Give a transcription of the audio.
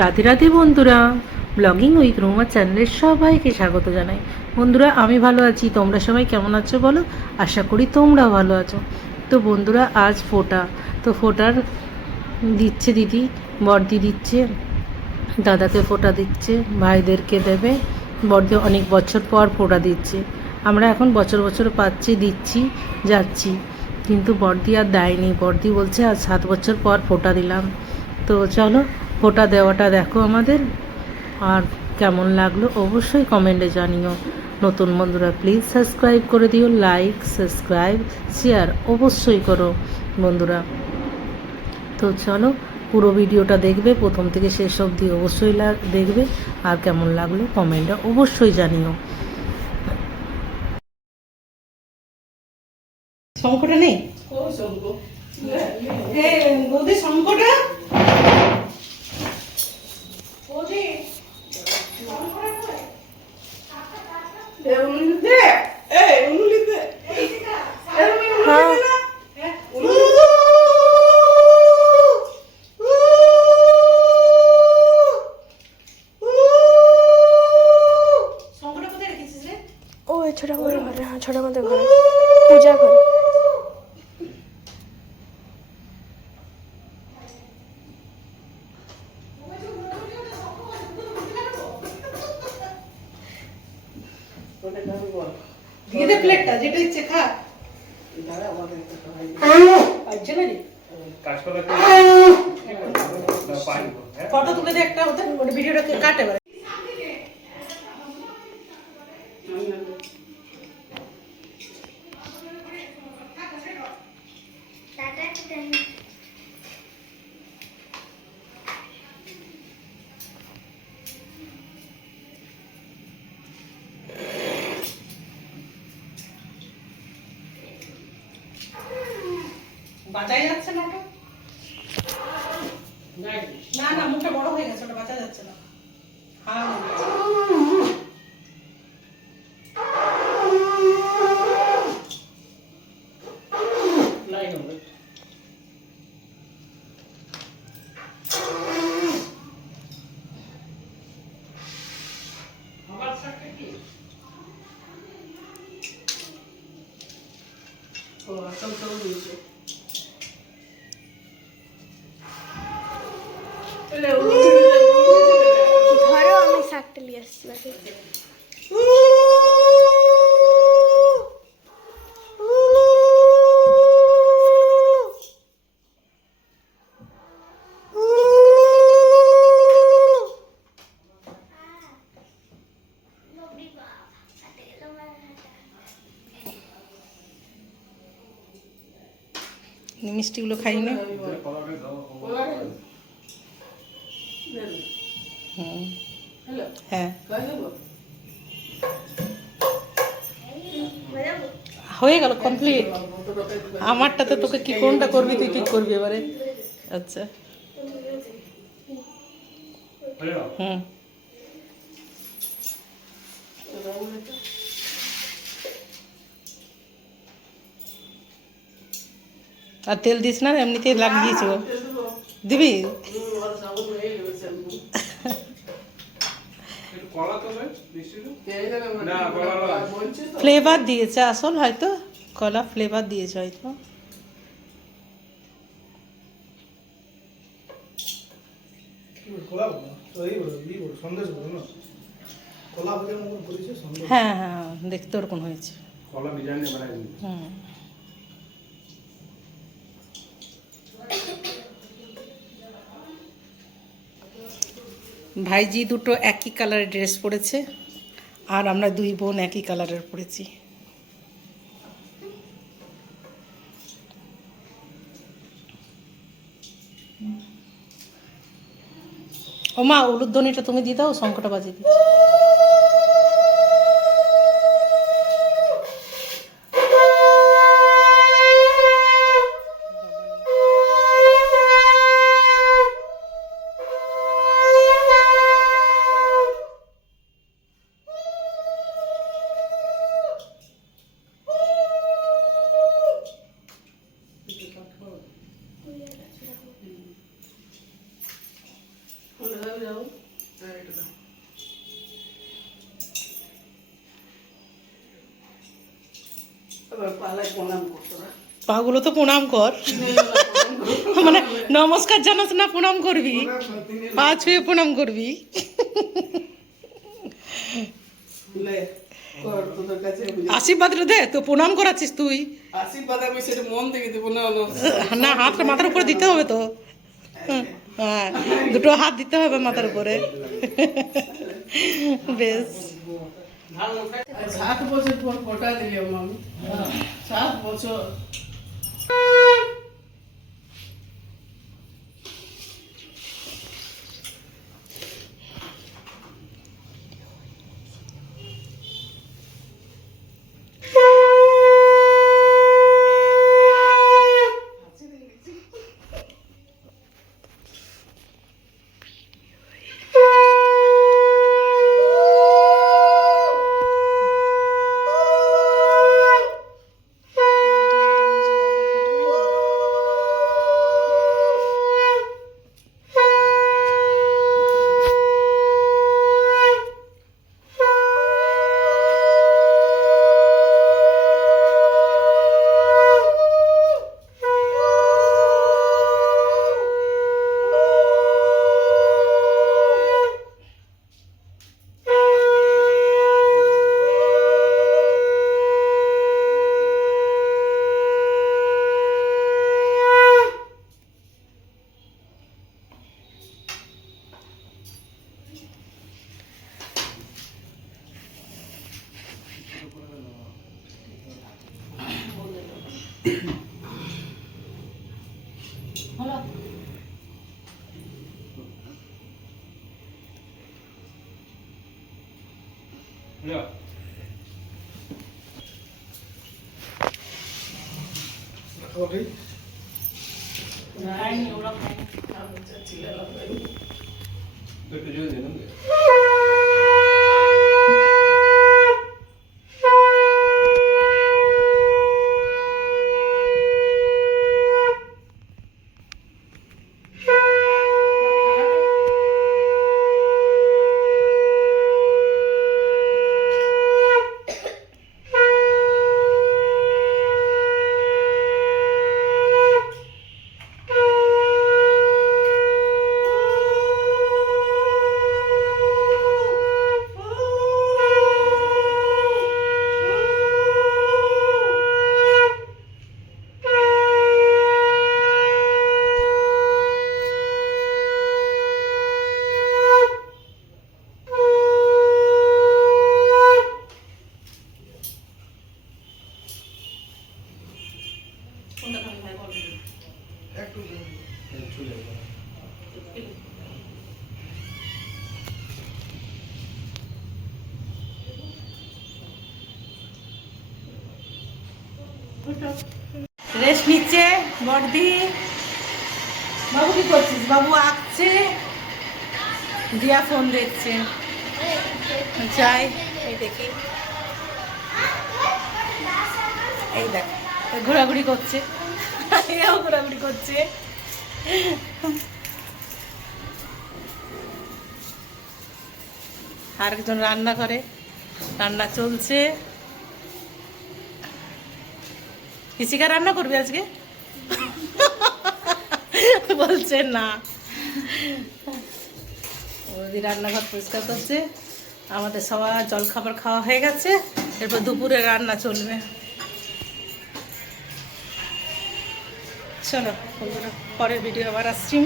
রাধে রাধে বন্ধুরা। Blogging with Ruma চ্যানেলের সবাইকে স্বাগত জানাই। বন্ধুরা, আমি ভালো আছি। তোমরা সবাই কেমন আছো বলো? আশা করি তোমরাও ভালো আছো। তো বন্ধুরা, আজ ফোটা। তো ফোটার দিচ্ছে দিদি বর্দি দিচ্ছে, দাদাকে ফোটা দিচ্ছে, ভাইদেরকে দেবে। বর্দি অনেক বছর পর ফোটা দিচ্ছে। আমরা এখন বছর বছর পাচ্ছি, দিচ্ছি, যাচ্ছি। কিন্তু বর্দি আর দেয়নি। বর্দি বলছে, আজ সাত বছর পর ফোটা দিলাম। তো চলো ফোটা দেওয়াটা দেখো আমাদের। আর কেমন লাগল অবশ্যই কমেন্টে জানিও। নতুন বন্ধুরা প্লিজ সাবস্ক্রাইব করে দিও লাইক সাবস্ক্রাইব শেয়ার অবশ্যই করো বন্ধুরা। তো চলো পুরো ভিডিওটা দেখবে প্রথম থেকে শেষ অবধি অবশ্যই দেখবে। আর কেমন লাগল কমেন্টে অবশ্যই জানিও। শঙ্কটা নেই? বৌদি শঙ্কটা শঙ্কটা কোথায় রেখেছিস রে ও ছোট আমাদের ঘরে হ্যাঁ ছোট আমাদের ঘরে পূজা করে দিয়ে দে প্লেটটা যেটা ইচ্ছে খা। পারছে না রে। হ্যাঁ। ফটো তুলে দে একটা ওটা ভিডিওটা কাট এবার বাঁচাই যাচ্ছে না ওটা না না মুখটা বড় হয়ে গেছে ওটা বাঁচা যাচ্ছে না হারাম হয়ে গেছে। ঘরেও আমি শাকটা নিয়ে আসছি মিষ্টিগুলো খাই না হ্যাঁ। হয়ে গেল কমপ্লিট আমারটাতে তোকে কি, কোনটা করবি তুই ঠিক করবি এবারে? আচ্ছা। হুম। আর তেল দিস না এমনিতে লাগিয়েছি দিবি? কলা তো নয় মিষ্টি না কলা নয়। ফ্লেভার দিয়েছে আসল হয়তো। কলা ফ্লেভার দিয়েছে হয়তো। কলা বলো? তো এই বলো ই বলো সন্দেশ বলো না? কলা ভোজের মতন করেছে সন্দেশ হ্যাঁ হ্যাঁ দেখতে ওরকম হয়েছে। কলা বিরিয়ানি বানাই হুম। ভাইজি দুটো একই কালারের ড্রেস পরেছে, আর আমরা দুই বোন একই কালারের পরেছি। ও মা তুমি দিয়ে দাও শঙ্কটা বাজিয়ে দিচ্ছি। পাগুলো তো প্রণাম কর। মানে নমস্কার জানাস না প্রণাম করবি। পা ছুঁয়ে প্রণাম করবি। লে, কর তোদের কাছে বুঝে- আশীর্বাদ দে তো প্রণাম করাচ্ছিস তুই। আশীর্বাদ আমি সেটা মন থেকে দেবো না না। না হাতটা মাথার উপরে দিতে হবে তো। হ্যাঁ দুটো হাত দিতে হবে মাথার উপরে। বেশ। सात वर्ष कोटा दियो मम्मी सात वर्ष সাত বছর পর কটা দিলাম আমি সাত বছর ওকে রেস্ট নিচ্ছে, বর্দি। বাবু কি করছিস? বাবু আঁকছে। দিয়া ফোন দেখছে। যাই, এই দেখি। এই দেখ ঘোরাঘুরি করছে। এও ঘোরাঘুরি করছে। আরেকজন রান্না করে। রান্না চলছে। পিসিকা রান্না করবি আজকে? বলছে না। ওদি রান্নাঘর পরিষ্কার করছে। আমাদের সবার জল খাবার খাওয়া হয়ে গেছে। এরপর দুপুরে রান্না চলবে। চলো পরের ভিডিও আবার আসছি